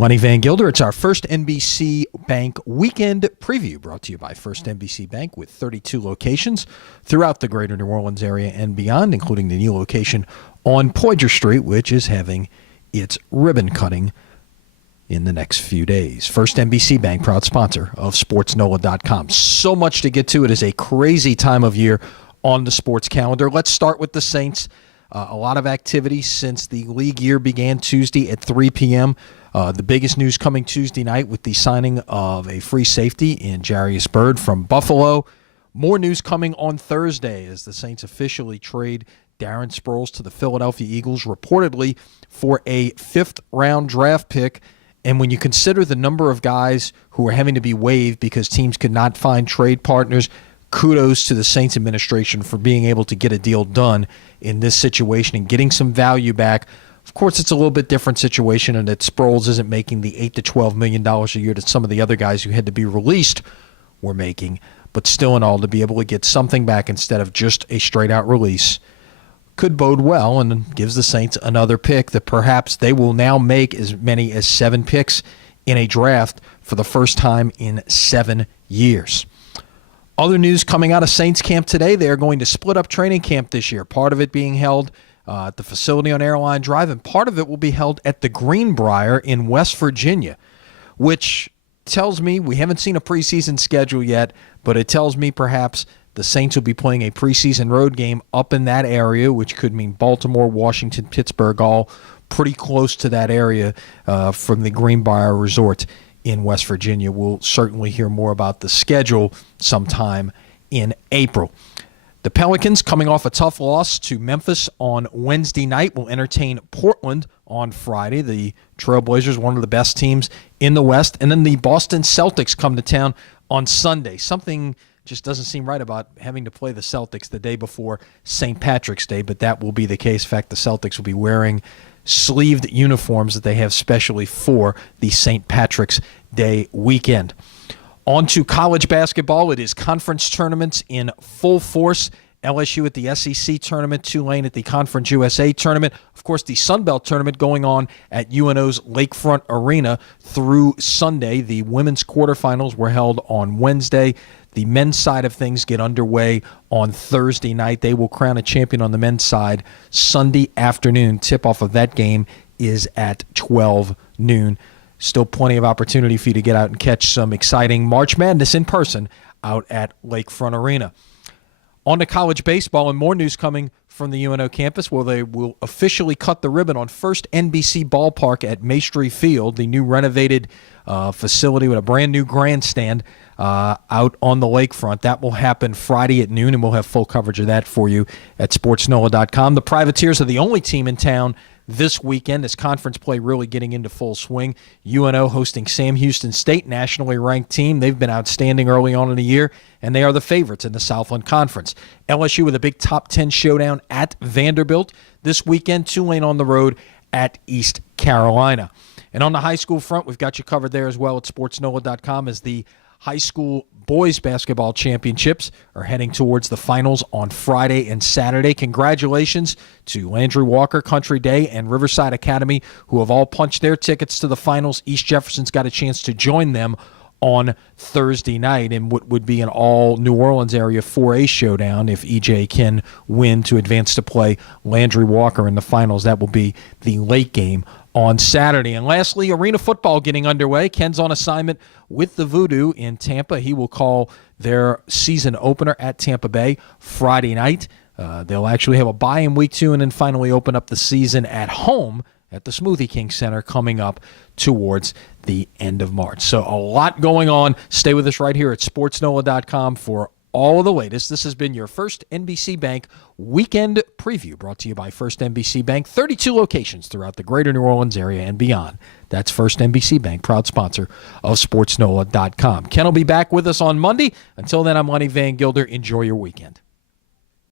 Lenny Vangilder. It's our First NBC Bank Weekend Preview, brought to you by First NBC Bank, with 32 locations throughout the greater New Orleans area and beyond, including the new location on Poydras Street, which is having its ribbon cutting in the next few days. First NBC Bank, proud sponsor of SportsNola.com. So much to get to. It is a crazy time of year on the sports calendar. Let's start with the Saints. A lot of activity since the league year began Tuesday at 3 p.m. The biggest news coming Tuesday night with the signing of a free safety in Jarius Byrd from Buffalo. More news coming on Thursday as the Saints officially trade Darren Sproles to the Philadelphia Eagles, reportedly for a fifth-round draft pick. And when you consider the number of guys who are having to be waived because teams could not find trade partners, kudos to the Saints administration for being able to get a deal done in this situation and getting some value back. Of course, it's a little bit different situation in that Sproles isn't making the $8 to $12 million a year that some of the other guys who had to be released were making. But still in all, to be able to get something back instead of just a straight-out release could bode well and gives the Saints another pick that perhaps they will now make as many as 7 picks in a draft for the first time in 7 years. Other news coming out of Saints camp today, they are going to split up training camp this year, part of it being held at the facility on Airline Drive, and part of it will be held at the Greenbrier in West Virginia, which tells me we haven't seen a preseason schedule yet, but it tells me perhaps the Saints will be playing a preseason road game up in that area, which could mean Baltimore, Washington, Pittsburgh, all pretty close to that area from the Greenbrier Resort in West Virginia. We'll certainly hear more about the schedule sometime in April. The Pelicans, coming off a tough loss to Memphis on Wednesday night, will entertain Portland on Friday. The Trailblazers, one of the best teams in the West. And then the Boston Celtics come to town on Sunday. Something just doesn't seem right about having to play the Celtics the day before St. Patrick's Day, but that will be the case. In fact, the Celtics will be wearing sleeved uniforms that they have specially for the St. Patrick's Day weekend. On to college basketball. It is conference tournaments in full force. LSU at the SEC tournament, Tulane at the Conference USA tournament. Of course, the Sun Belt tournament going on at UNO's Lakefront Arena through Sunday. The women's quarterfinals were held on Wednesday. The men's side of things get underway on Thursday night. They will crown a champion on the men's side Sunday afternoon. Tip-off of that game is at 12 noon. Still plenty of opportunity for you to get out and catch some exciting March Madness in person out at Lakefront Arena. On to college baseball, and more news coming from the UNO campus, where they will officially cut the ribbon on First NBC Ballpark at Maestri Field, the new renovated facility with a brand new grandstand out on the lakefront. That will happen Friday at noon, and we'll have full coverage of that for you at SportsNola.com. The Privateers are the only team in town this weekend, as conference play really getting into full swing. UNO hosting Sam Houston State, nationally ranked team. They've been outstanding early on in the year, and they are the favorites in the Southland Conference. LSU with a big top 10 showdown at Vanderbilt this weekend. Tulane on the road at East Carolina. And on the high school front, we've got you covered there as well at SportsNola.com, as the high school boys basketball championships are heading towards the finals on Friday and Saturday. Congratulations to Landry Walker, Country Day, and Riverside Academy, who have all punched their tickets to the finals. East Jefferson's got a chance to join them on Thursday night in what would be an all New Orleans area 4A showdown. If EJ can win to advance to play Landry Walker in the finals, that will be the late game on Saturday. And lastly, arena football getting underway. Ken's on assignment with the Voodoo in Tampa. He will call their season opener at Tampa Bay Friday night. They'll actually have a bye in week 2 and then finally open up the season at home at the Smoothie King Center coming up towards the end of March. So a lot going on. Stay with us right here at SportsNola.com for all of the latest. This has been your First NBC Bank Weekend Preview, brought to you by First NBC Bank. 32 locations throughout the greater New Orleans area and beyond. That's First NBC Bank, proud sponsor of SportsNola.com. Ken will be back with us on Monday. Until then, I'm Lenny Vangilder. Enjoy your weekend.